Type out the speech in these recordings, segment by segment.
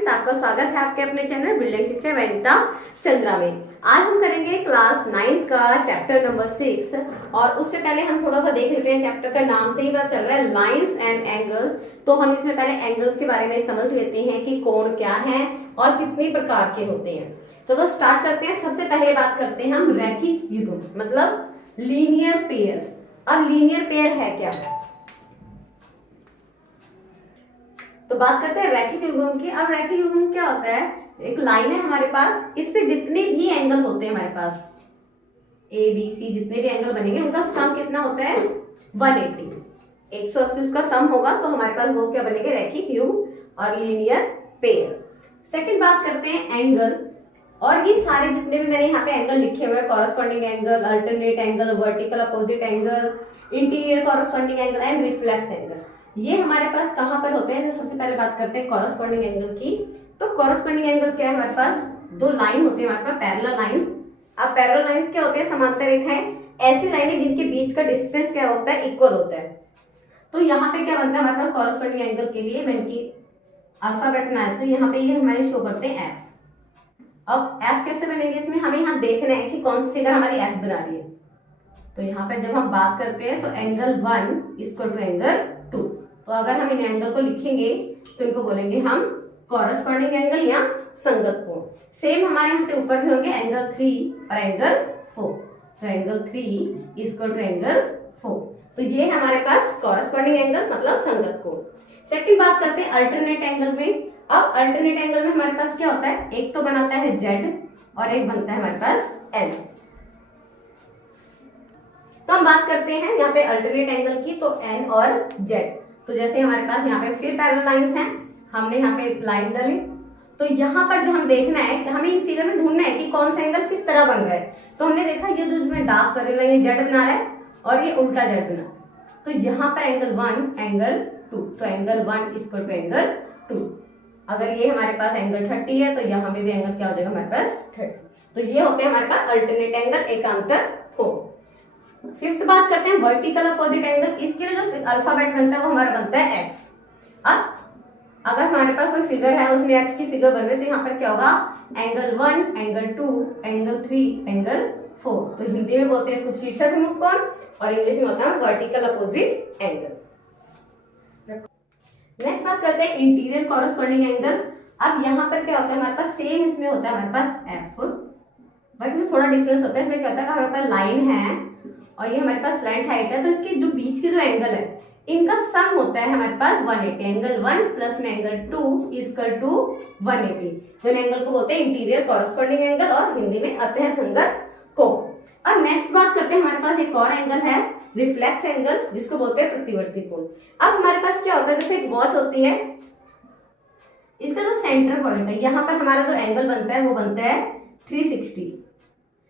Friends, आपका स्वागत है आपके अपने चैनल बिल्डिंग शिक्षा वनिता चंद्रा में। आज हम करेंगे क्लास 9th का चैप्टर नंबर 6 और उससे पहले हम थोड़ा सा देख लेते हैं। चैप्टर का नाम से ही पता चल रहा है लाइंस एंड एंगल्स, तो हम इसमें पहले एंगल्स के बारे में समझ लेते हैं कि कोण क्या है और कितने प्रकार के होते हैं। तो स्टार्ट करते हैं। सबसे पहले बात करते हैं हम रैखिक युग्म मतलब लीनियर पेयर। अब लीनियर पेयर है क्या, तो बात करते हैं रैखिक युग्म की। अब रैखिक युग्म क्या होता है, एक लाइन है हमारे पास, इस पे जितने भी एंगल होते हैं हमारे पास ए बी सी, जितने भी एंगल बनेंगे उनका सम कितना होता है 180। 180 उसका सम होगा तो हमारे पास वो क्या बनेंगे, रैखिक युग्म और लीनियर पेयर। सेकंड बात करते हैं एंगल, और ये सारे जितने भी मैंने यहाँ पे एंगल लिखे हुए हैं, corresponding angle, alternate angle, vertical opposite angle, interior corresponding angle and reflex angle, ये हमारे पास कहाँ पर होते हैं। तो सबसे पहले बात करते हैं कॉरस्पॉन्डिंग एंगल की। तो कॉरस्पॉन्डिंग एंगल क्या है, हमारे पास दो लाइन होती है हमारे पास, पैरेलल लाइंस। अब पैरेलल लाइंस क्या होते हैं, समांतर रेखाएं, ऐसी लाइनें जिनके बीच का डिस्टेंस क्या होता है, इक्वल होता है। तो यहाँ पे क्या बनता है हमारे पास कॉरस्पॉन्डिंग एंगल के लिए, मैंने की अल्फाबेट बनाया तो यहाँ पे ये हमारे शो करते हैं एफ। अब एफ कैसे बनेंगे, इसमें हमें यहाँ देखना है कि कौन सी फिगर हमारी एफ बना रही है। तो यहाँ पे जब हम बात करते हैं तो एंगल 1 इक्वल टू एंगल 2, तो अगर हम इन एंगल को लिखेंगे तो इनको बोलेंगे हम कॉरस्पॉन्डिंग एंगल या संगत कोण। सेम हमारे यहाँ से ऊपर भी होंगे एंगल 3 और एंगल 4, तो एंगल 3 इक्वल टू एंगल 4, तो ये हमारे पास कॉरस्पॉन्डिंग एंगल मतलब संगत कोण। सेकंड बात करते हैं अल्टरनेट एंगल में। अब अल्टरनेट एंगल में हमारे पास क्या होता है, एक तो बनाता है Z और एक बनता है हमारे पास L। तो हम बात करते हैं यहाँ पे अल्टरनेट एंगल की, तो N और Z। तो जैसे हमारे पास यहाँ पे फिर पैरेलल लाइंस हैं, हमने यहाँ पे लाइन डाली, तो यहाँ पर जो हम देखना है कि हमें इन फिगर में ढूंढना है कि कौन सा एंगल किस तरह बन रहा है। तो हमने देखा ये जो मैं डार्क कर रही हूँ ये Z बना रहा है और ये उल्टा Z बना, तो यहाँ पर एंगल 1 एंगल 2, तो एंगल 1 इक्वल टू एंगल 2। अगर ये हमारे पास एंगल 30 है तो यहाँ पे भी एंगल क्या हो जाएगा हमारे पास 30। तो ये होते हैं हमारे पास अल्टरनेट एंगल, एकांतर कोण। फिफ्थ बात करते हैं वर्टिकल अपोजिट एंगल। इसके लिए जो अल्फाबेट बनता है वो हमारा बनता है एक्स। अब अगर हमारे पास कोई फिगर है उसमें एक्स की फिगर बन रही है तो यहाँ पर क्या होगा, एंगल 1 एंगल 2 एंगल 3 एंगल 4। तो हिंदी में बोलते हैं इसको शीर्षक मुख कोण और इंग्लिश में होता है वर्टिकल अपोजिट एंगल। नेक्स्ट बात करते हैं इंटीरियर कॉरस्पॉन्डिंग एंगल। अब यहाँ पर क्या होता है हमारे पास, सेम इसमें होता है हमारे पास एफ, बट इसमें थोड़ा डिफरेंस होता है। इसमें क्या होता है कि हमारे पास लाइन है और ये हमारे पास स्लैंट हाइट है, तो इसके जो बीच के जो एंगल है इनका सम होता है हमारे पास 180। एंगल 1 प्लस में एंगल 2 इक्वल टू 180। दोनों एंगल को बोलते हैं इंटीरियर कॉरस्पॉन्डिंग एंगल और हिंदी में अतः संगत कोण। अब नेक्स्ट बात करते हैं, हमारे पास एक और एंगल है रिफ्लेक्स एंगल, जिसको बोलते हैं प्रतिवर्ती कोण। अब हमारे पास क्या होता है, जैसे एक वॉच होती है, इसका जो सेंटर पॉइंट है यहाँ पर हमारा जो एंगल बनता है वो बनता है 360,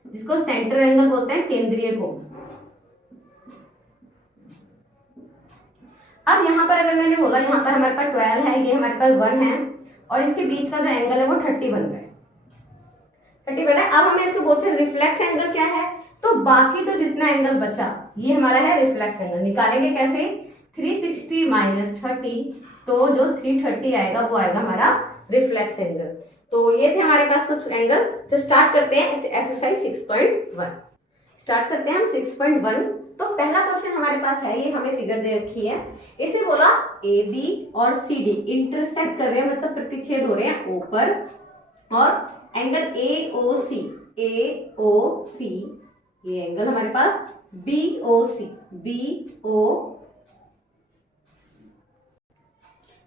जिसको सेंटर एंगल बोलते हैं, केंद्रीय कोण। अब यहाँ पर अगर मैंने बोला यहाँ पर हमारे पास 12 है, ये हमारे पास 1 है और इसके बीच का जो एंगल है वो 30 बन रहा है, 30 बन रहा है। अब हमें इसको बोलते हैं रिफ्लेक्स एंगल क्या है, तो बाकी तो जितना एंगल बचा ये हमारा है रिफ्लेक्स एंगल। निकालेंगे कैसे, 360 माइनस 30, तो जो 330 आएगा वो आएगा हमारा रिफ्लेक्स एंगल। तो ये थे हमारे पास कुछ एंगल। जो स्टार्ट करते हैं एक्सरसाइज 6.1। स्टार्ट करते हैं हम 6.1। तो पहला क्वेश्चन हमारे पास है, ये हमें फिगर दे रखी है, इसे बोला ए बी और सी डी इंटरसेक्ट कर रहे हैं, मतलब प्रतिच्छेद हो रहे हैं ओ पर, और एंगल ए ओ सी ये एंगल हमारे पास B O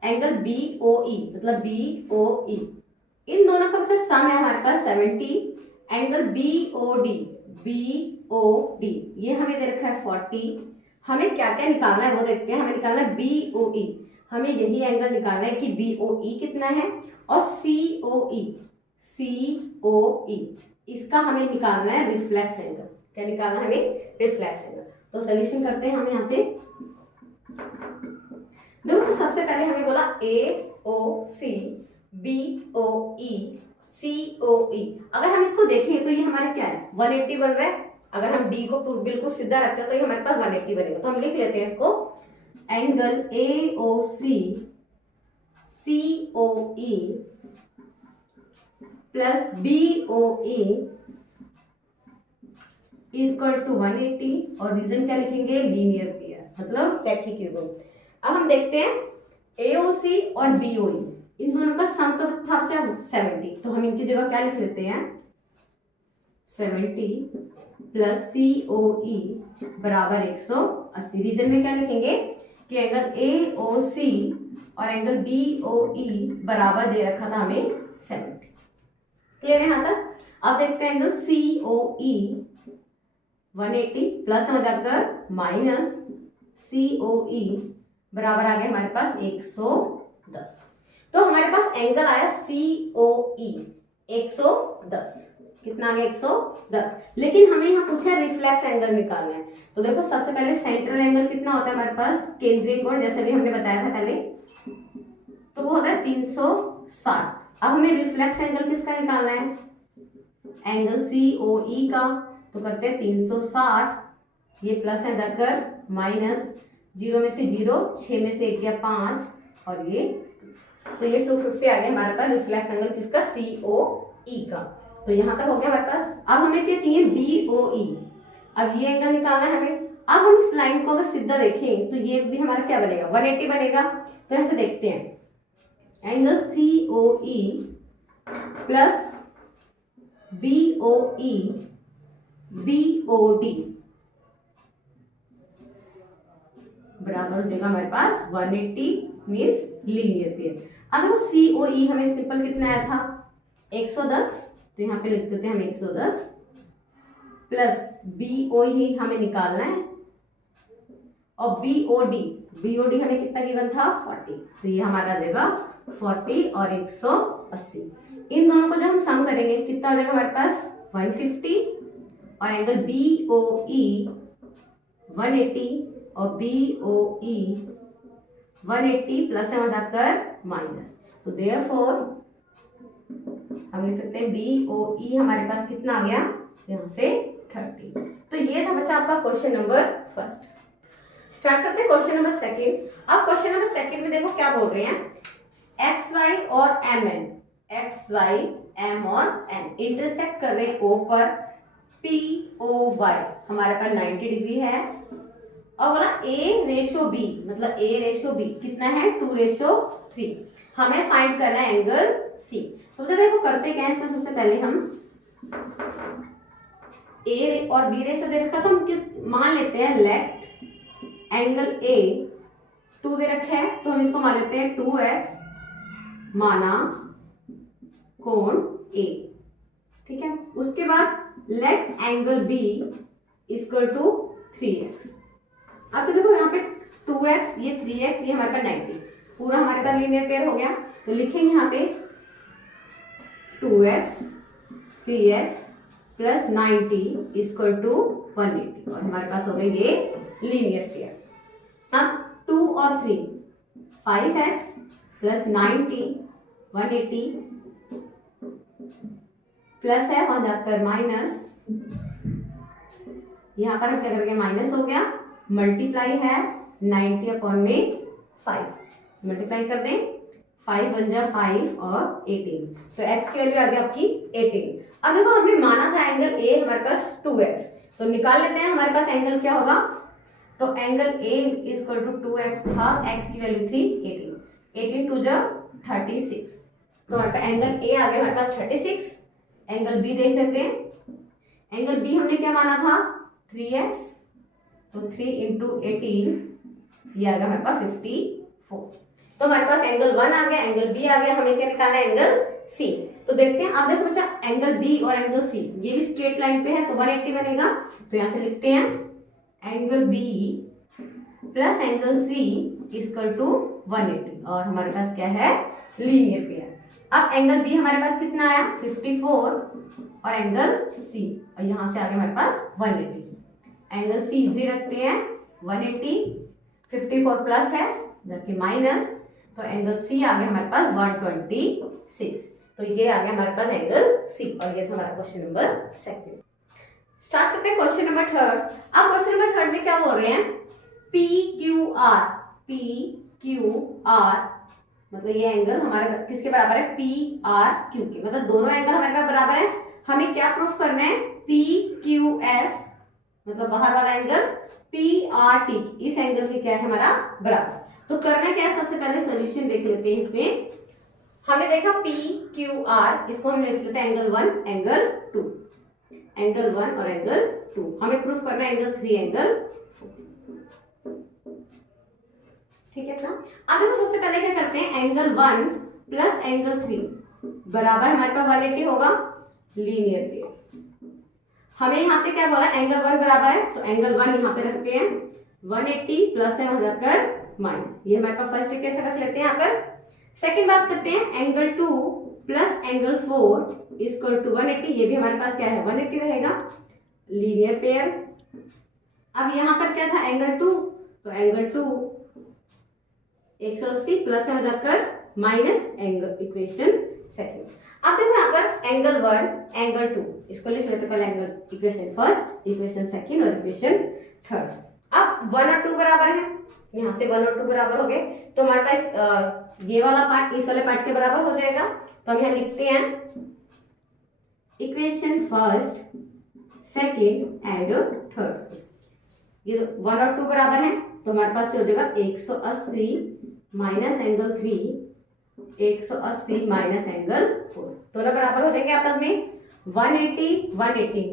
angle B O E मतलब बी ओ ई, इन दोनों का बच्चा सम है हमारे पास 70। एंगल बी ओ डी ये हमें दे रखा है 40। हमें क्या क्या निकालना है वो देखते हैं। हमें निकालना है बी ओ ई, हमें यही एंगल निकालना है कि बी ओ ई कितना है, और सी ओ ई इसका हमें निकालना है रिफ्लेक्स एंगल। क्या निकालना है हमें, रिफ्लेक्स एंगल। तो सोल्यूशन करते हैं हम यहाँ से। देखो तो सबसे पहले हमें बोला ए ओ सी बी ओ ई सी ओ ई। अगर हम इसको देखें तो ये हमारा क्या है, 180 बन रहा है। अगर हम डी को बिल्कुल सीधा रखते हैं तो ये हमारे पास 180 बनेगा। तो हम लिख लेते हैं इसको, angle A O C O E plus BOE equal to 180 और रीजन क्या लिखेंगे, लीनियर पेयर मतलब रैखिक युग्म। अब हम देखते हैं AOC और BOE, इन दोनों का सम तो था क्या 70, तो हम इनकी जगह क्या लिख लेते हैं 70 प्लस COE बराबर 180। रीजन में क्या लिखेंगे कि एंगल AOC और एंगल BOE बराबर दे रखा था हमें 70। क्लियर है यहाँ तक। अब देखते हैं एंगल COE 180 प्लस हो जाकर माइनस COE बराबर आ गया हमारे पास 110। तो हमारे पास एंगल आया COE 110। कितना आ गया 110। लेकिन हमें यहाँ पूछा है रिफ्लेक्स एंगल निकालना है। तो देखो सबसे पहले सेंट्रल एंगल कितना होता है हमारे पास, केंद्रीय कोण जैसे भी हमने बताया था पहले, तो वो होता है 360। अब हमें रिफ्लेक्स एंगल किसका निकालना है, एंगल COE का। तो करते हैं 360, ये प्लस है जाकर माइनस, 0 में से 0, 6 में से 1 गया 5 और ये, तो ये 250 आ गया हमारे पास रिफ्लेक्स एंगल किसका, COE का। तो यहाँ तक हो गया हमारे पास। अब हमें क्या चाहिए BOE। अब ये एंगल निकालना है हमें। अब हम इस लाइन को अगर सीधा देखें तो ये भी हमारा क्या बनेगा 180 बनेगा। तो यहाँ से देखते हैं angle COE plus BOE BOD बराबर हो जाएगा हमारे पास 180 मीन्स लीनियर पेयर। अगर वो COE हमें सिंपल कितना आया था 110, तो यहाँ पे लिख देते हैं हम 110 प्लस BOE हमें निकालना है और BOD हमें कितना गिवन था 40। तो ये हमारा देगा 40 और 180। इन दोनों को जब हम सम करेंगे कितना हो जाएगा हमारे पास 150 और एंगल BOE 180 और BOE 180 प्लस है जाकर माइनस। तो देयरफॉर हम लिख सकते हैं BOE हमारे पास कितना आ गया यहाँ से 30। तो ये था बच्चा आपका क्वेश्चन नंबर फर्स्ट। स्टार्ट करते हैं क्वेश्चन नंबर सेकंड। अब क्वेश्चन नंबर सेकंड में देखो क्या बोल रहे हैं, XY और MN, XY M और N इंटरसेक्ट कर रहे हैं O पर POY हमारे पास 90 डिग्री है और बोला A/B मतलब A/B कितना है 2/3। हमें फाइंड करना है एंगल C। तो देखो करते क्या है इसमें, सबसे पहले हम A और B रेशो दे रखा, तो हम किस मान लेते हैं लेट एंगल A 2 दे रखा है, तो हम इसको मान लेते हैं 2x माना कोण A। ठीक है, उसके बाद let angle B equal to 3x। अब तो देखो यहाँ पे 2x ये 3x ये हमारे पास 90, पूरा हमारे पास लीनियर पेयर हो गया। तो लिखेंगे यहाँ पे 2x 3x plus 90 equal to 180 और हमारे पास हो गए ये लीनियर पेयर। अब 2 और 3 5x प्लस 90 180 प्लस है वहां जाकर माइनस, यहाँ पर हम क्या करेंगे माइनस हो गया, मल्टीप्लाई है 90 अपॉन में 5, मल्टीप्लाई कर दें 5 1 जा 5 और 18, तो x की वैल्यू आ गई आपकी 18। अब देखो हमने माना था एंगल A हमारे पास 2x, तो निकाल लेते हैं हमारे पास एंगल क्या होगा। तो angle A equal to 2x था, x की वैल्यू थी 18, 18 2 जा 36, तो हमारे पास एंगल A आ गया हमारे पास 36। एंगल B देख लेते हैं, एंगल B हमने क्या माना था 3x, तो 3 इंटू 18 ये आ गया हमारे पास 54। तो हमारे पास एंगल 1 आ गया, एंगल B आ गया, हमें क्या निकालना है एंगल C। तो देखते हैं, अब देखो बच्चा एंगल B और एंगल C ये भी स्ट्रेट लाइन पे है तो 180 बनेगा। तो यहाँ से लिखते हैं angle B plus angle C equal to 180 और हमारे पास क्या है लीनियर पेयर। अब एंगल B हमारे पास कितना आया 54 और एंगल C और यहाँ से आ गया हमारे पास 180। एंगल C भी रखते हैं 180, 54 प्लस है जबकि माइनस, तो एंगल C आ गया हमारे पास 126। तो ये आ गया हमारे पास एंगल C और ये था हमारा क्वेश्चन नंबर सेकंड। स्टार्ट करते हैं क्वेश्चन नंबर थर्ड। अब क्वेश्चन नंबर थर्ड में क्या बोल रहे हैं PQR मतलब ये एंगल हमारे किसके बराबर है, पी आर क्यू के, मतलब दोनों एंगल हमारे पास बराबर है। हमें क्या प्रूफ करना है, पी क्यू एस मतलब बाहर वाला एंगल पी आर टी इस एंगल के क्या है हमारा बराबर। तो करना क्या है, सबसे पहले सोल्यूशन देख लेते हैं। इसमें हमने देखा पी क्यू आर, इसको हम लिख लेते हैं एंगल 1 एंगल 2, एंगल 1 और एंगल 2। हमें प्रूफ करना है एंगल 3 एंगल 4, ठीक है ना। अब देखो सबसे पहले क्या करते हैं, एंगल 1 प्लस एंगल 3 बराबर हमारे पास 180 होगा, लीनियर पेयर। हमें यहाँ पे क्या बोला, एंगल 1 बराबर है, तो एंगल 1 यहाँ पे रखते हैं, 180 प्लस है हो जाकर माइनस, ये हमारे पास फर्स्ट इक्वेशन रख लेते हैं यहाँ पर। सेकंड बात करते हैं, angle 2 plus angle 4 equal to 180, ये भी हमारे पास क्या है 180 रहेगा, लीनियर पेयर। अब यहाँ पर क्या था एंगल 2, तो एंगल 2 180 प्लस है हो जाकर माइनस एंगल, इक्वेशन सेकंड। अब देखो यहाँ पर एंगल 1 एंगल 2, इसको लिख लेते पहले angle equation first, equation second और इक्वेशन थर्ड। अब 1 और 2 बराबर है, यहाँ से 1 और 2 बराबर हो गए, तो हमारे पास ये वाला पार्ट इस वाले पार्ट के बराबर हो जाएगा। तो हम यहाँ लिखते हैं equation first second and third. ये 1 और 2 बराबर है, तो हमारे पास हो जाएगा 180 माइनस एंगल 3, 180 माइनस एंगल 4, दोनों बराबर हो जाएंगे आपस में। 180 180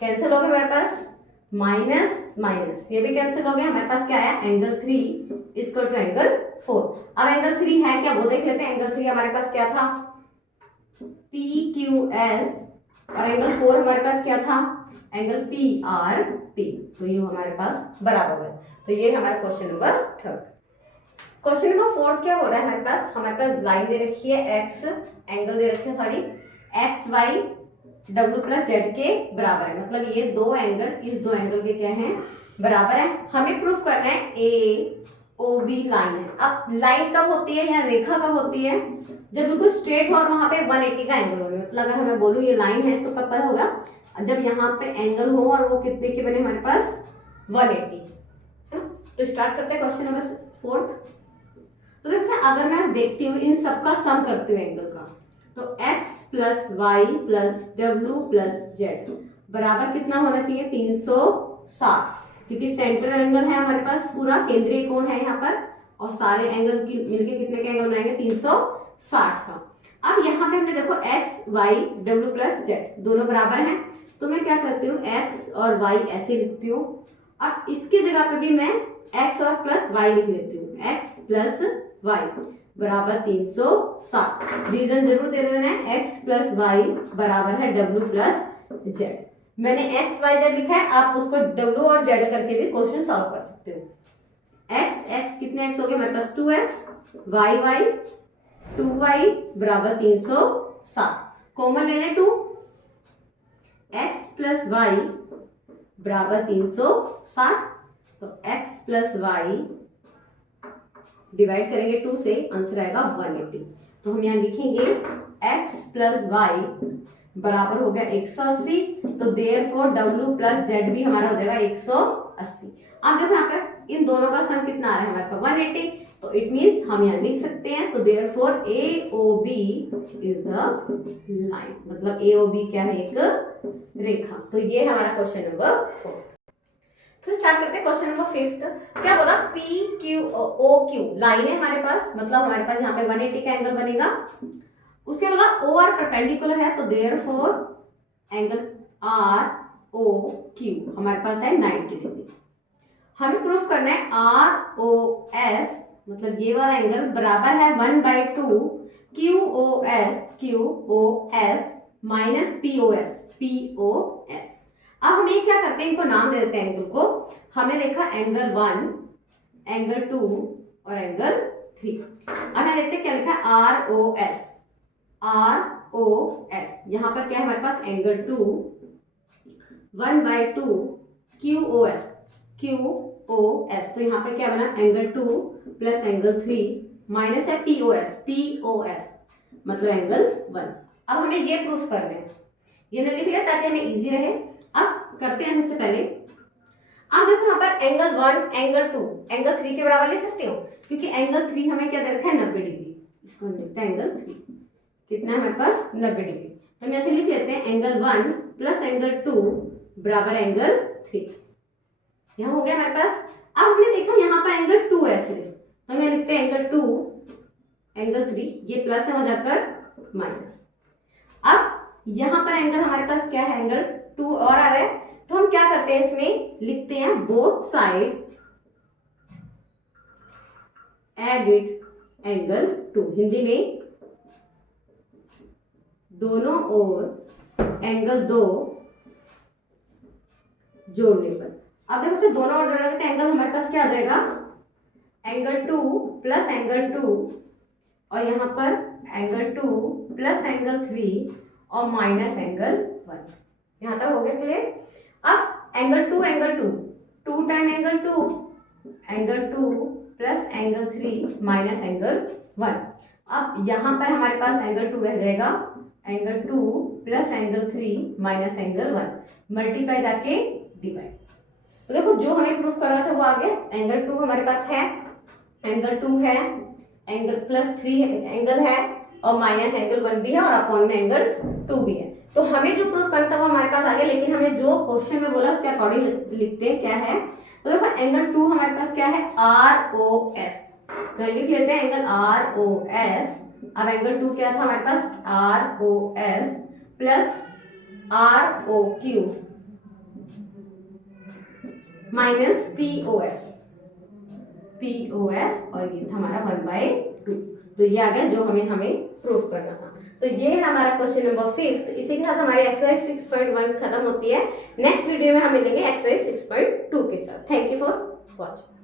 कैंसिल हो गए हमारे पास, माइनस माइनस ये भी कैंसिल हो गए, हमारे पास क्या है एंगल 3 इक्वल टू एंगल 4। अब एंगल 3 है क्या वो देख लेते हैं। एंगल 3 हमारे पास क्या था, पी क्यू एस, और एंगल 4 हमारे पास क्या था, एंगल पी आर टी, तो ये हमारे पास बराबर है। तो ये हमारा question number third. Question number fourth क्या हो रहा है हमारे पास लाइन दे रखी है एक्स, एंगल दे रखे हैं sorry, X Y W plus Z के बराबर है, मतलब ये दो एंगल इस दो एंगल के क्या है बराबर है। हमें प्रूफ करना है ए ओ बी लाइन है। अब लाइन कब होती है या रेखा कब होती है, जब बिल्कुल स्ट्रेट हो और वहां पे 180 का एंगल हो, मतलब अगर हमें बोलूं ये लाइन है तो कब पता होगा, जब यहाँ पे एंगल हो और वो कितने के बने हमारे पास 180, है ना। तो स्टार्ट करते हैं क्वेश्चन नंबर फोर्थ। तो देखो अगर मैं देखती हूँ इन सबका सम करती हूँ एंगल का, तो x plus Y plus W plus Z बराबर कितना होना चाहिए 360, क्योंकि सेंट्रल एंगल है हमारे पास, पूरा केंद्रीय कोण है यहाँ पर, और सारे एंगल की मिलके कितने के एंगल बनाएंगे 360 का। अब यहाँ पे हमने देखो x y w plus Z दोनों बराबर हैं, तो मैं क्या करती हूँ x और y ऐसे लिखती हूँ। अब इसकी जगह पे भी मैं x और प्लस y लिख लेती हूँ, x प्लस y बराबर 360। रीजन जरूर दे देना है, x प्लस y बराबर है w प्लस जेड। मैंने x y z लिखा है, आप उसको w और z करके भी क्वेश्चन सॉल्व कर सकते हो। x कितने x हो गए हमारे पास 2x, y 2y बराबर 360, कॉमन ले लें 2, x प्लस y बराबर 360, तो x प्लस y डिवाइड करेंगे 2 से, आंसर आएगा 180। तो हम यहाँ लिखेंगे x प्लस y बराबर हो गया 180, तो देयरफॉर w प्लस z भी हमारा हो जाएगा 180। अब देखो यहाँ पर इन दोनों का सम कितना आ रहा है हमारे पास 180, तो इट मींस हम यहाँ लिख सकते हैं, तो therefore AOB is a line, मतलब AOB क्या है एक रेखा। तो ये हमारा क्वेश्चन नंबर फोर्थ। तो स्टार्ट करते हैं क्वेश्चन नंबर फिफ्थ। क्या बोला P Q O Q line है हमारे पास, मतलब हमारे पास यहाँ पे 180 का एंगल बनेगा, उसके बोला ओ आर परपेंडिकुलर है, तो therefore angle R O Q हमारे पास है 90 डिग्री। हमें प्रूफ करना है आर ओ एस, मतलब ये वाला एंगल बराबर है 1/2 Q O S minus P O S. अब हम ये क्या करते हैं, इनको नाम दे देते हैं एंगल को। हमने देखा एंगल 1, एंगल 2 और एंगल 3। अब मैं देखते हैं क्या लिखा है आर ओ एस। यहाँ पर क्या है हमारे पास एंगल 2 1/2 क्यू ओ एस, तो यहाँ पे क्या बना एंगल 2 प्लस एंगल 3 माइनस है पी ओ एस मतलब एंगल 1। अब हमें ये प्रूफ करना है, ये लिख लिया ताकि हमें इजी रहे। अब करते हैं सबसे पहले, अब देखो यहाँ पर एंगल 1 एंगल 2 एंगल 3 के बराबर ले सकते हो, क्योंकि एंगल 3 हमें क्या दे रखा है 90 डिग्री, इसको हम लिखते हैं एंगल 3। कितना है हमारे पास 90 डिग्री। तो हम ऐसे लिख लेते हैं एंगल 1 प्लस एंगल 2 बराबर एंगल 3। यहाँ हो गया हमारे पास। अब हमने देखा यहाँ पर एंगल 2 है सिर्फ, तो हम यहाँ लिखते हैं एंगल 2 एंगल 3, ये प्लस है हो जाकर माइनस। अब यहाँ पर एंगल हमारे पास क्या है, एंगल 2 और आ रहा है, तो हम क्या करते हैं इसमें लिखते हैं both side added angle 2। Hindi में दोनों ओर एंगल 2 जोड़ने पर। अब देखो बच्चों दोनों ओर जोड़ेंगे तो एंगल हमारे पास क्या आ जाएगा, एंगल 2 प्लस एंगल 2 और यहाँ पर एंगल 2 प्लस एंगल 3 और माइनस एंगल 1। यहाँ तक हो गया क्लियर। अब angle 2 angle 2 time angle 2 plus angle 3 minus angle 1। अब यहाँ पर हमारे पास एंगल 2 रह जाएगा, angle 2 plus angle 3 minus angle 1, multiply जाके डिवाइड। तो देखो जो हमें प्रूफ करना था वो आ गया। एंगल 2 हमारे पास है, एंगल 2 है, एंगल प्लस 3 एंगल है और माइनस एंगल 1 भी है और अपॉन में एंगल 2 भी है। तो हमें जो प्रूफ करना था वो हमारे पास आ गया, लेकिन हमें जो क्वेश्चन में बोला उसके अकॉर्डिंग लिखते हैं क्या है। तो देखो एंगल 2 हमारे पास क्या है, ROS, तो लिख लेते हैं एंगल ROS। अब एंगल 2 क्या था हमारे पास, ROS plus ROQ minus POS और ये था हमारा 1/2। तो ये आ गया जो हमें प्रूफ करना था। तो ये है हमारा क्वेश्चन नंबर 5। इसी के साथ हमारी एक्सरसाइज 6.1 खत्म होती है। नेक्स्ट वीडियो में हम मिलेंगे एक्सरसाइज 6.2 के साथ। Thank you for watching.